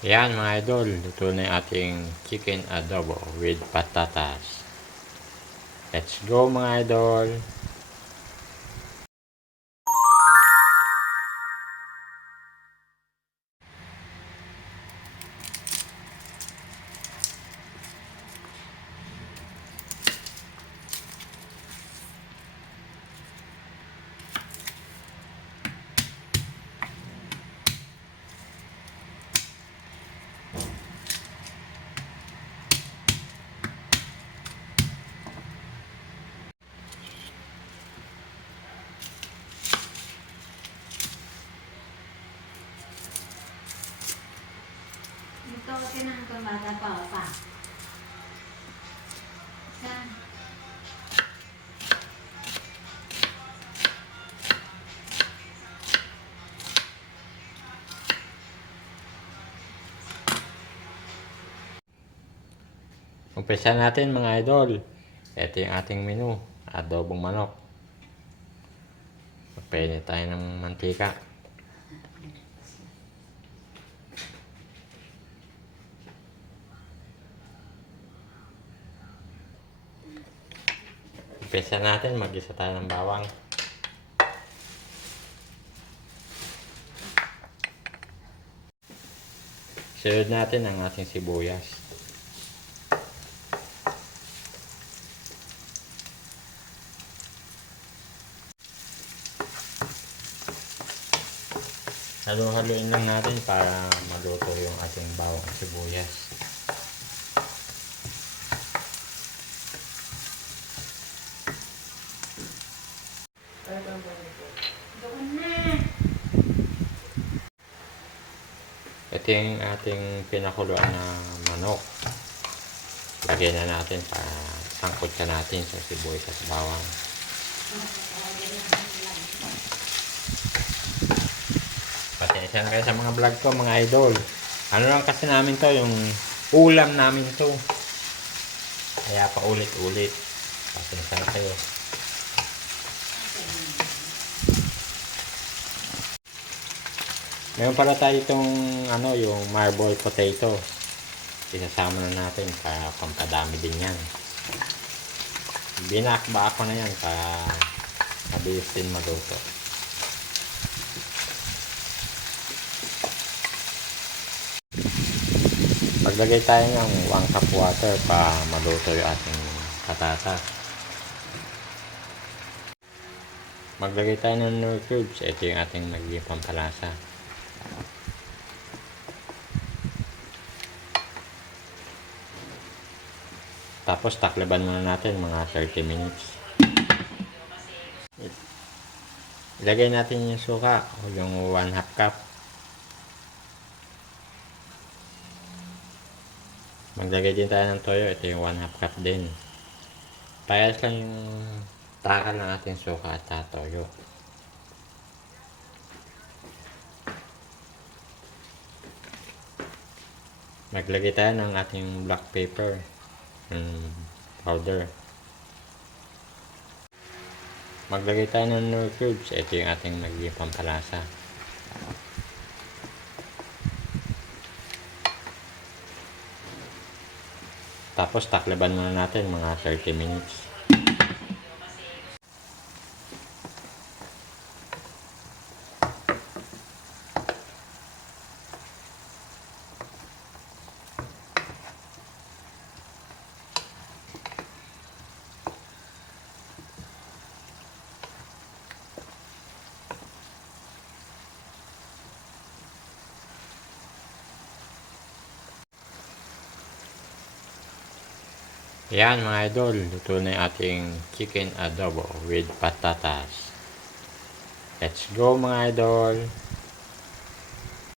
Yan mga idol, luto na yung ating chicken adobo with patatas. Let's go mga idol! Ito, kinang kumata pa. Yan. Umpisa natin mga idol. Ito yung ating menu, adobong manok. Magpainit tayo ng mantika. Umpisa natin, mag-isa tayo ng bawang. Sunod natin ang ating sibuyas. Halo-haluin lang natin para maluto yung ating bawang sibuyas. Doon na. Ito yung ating pinakuluan na manok. Lagyan na natin para sangkot ka natin sa sibuyas at bawang. Pasensya na kayo sa mga vlog ko mga idol. Ano lang kasi namin to, yung ulam namin to. Kaya pa ulit-ulit. Pasensya na kayo. Meron pala tayo itong yung marble potato. Isasama na natin para pampadami din yan. Binakba ako na yan para mabilis din maluto. Maglagay tayo ng 1 cup water para maluto yung ating patatas. Maglagay tayo ng Knorr cubes. Ito yung ating magiging pampalasa. Tapos taklaban muna natin mga 30 minutes. Ilagay natin yung suka o yung 1/2 cup. Maglagay din tayo ng toyo. Ito yung 1/2 cup din. Payas lang yung takal ng ating suka at toyo. Maglagay tayo ng ating black pepper powder. Maglagay tayo ng Knorr cubes. Ito yung ating magiging pampalasa. Tapos taklaban muna natin mga 30 minutes. Yan mga idol, luto na yung ating chicken adobo with patatas. Let's go mga idol!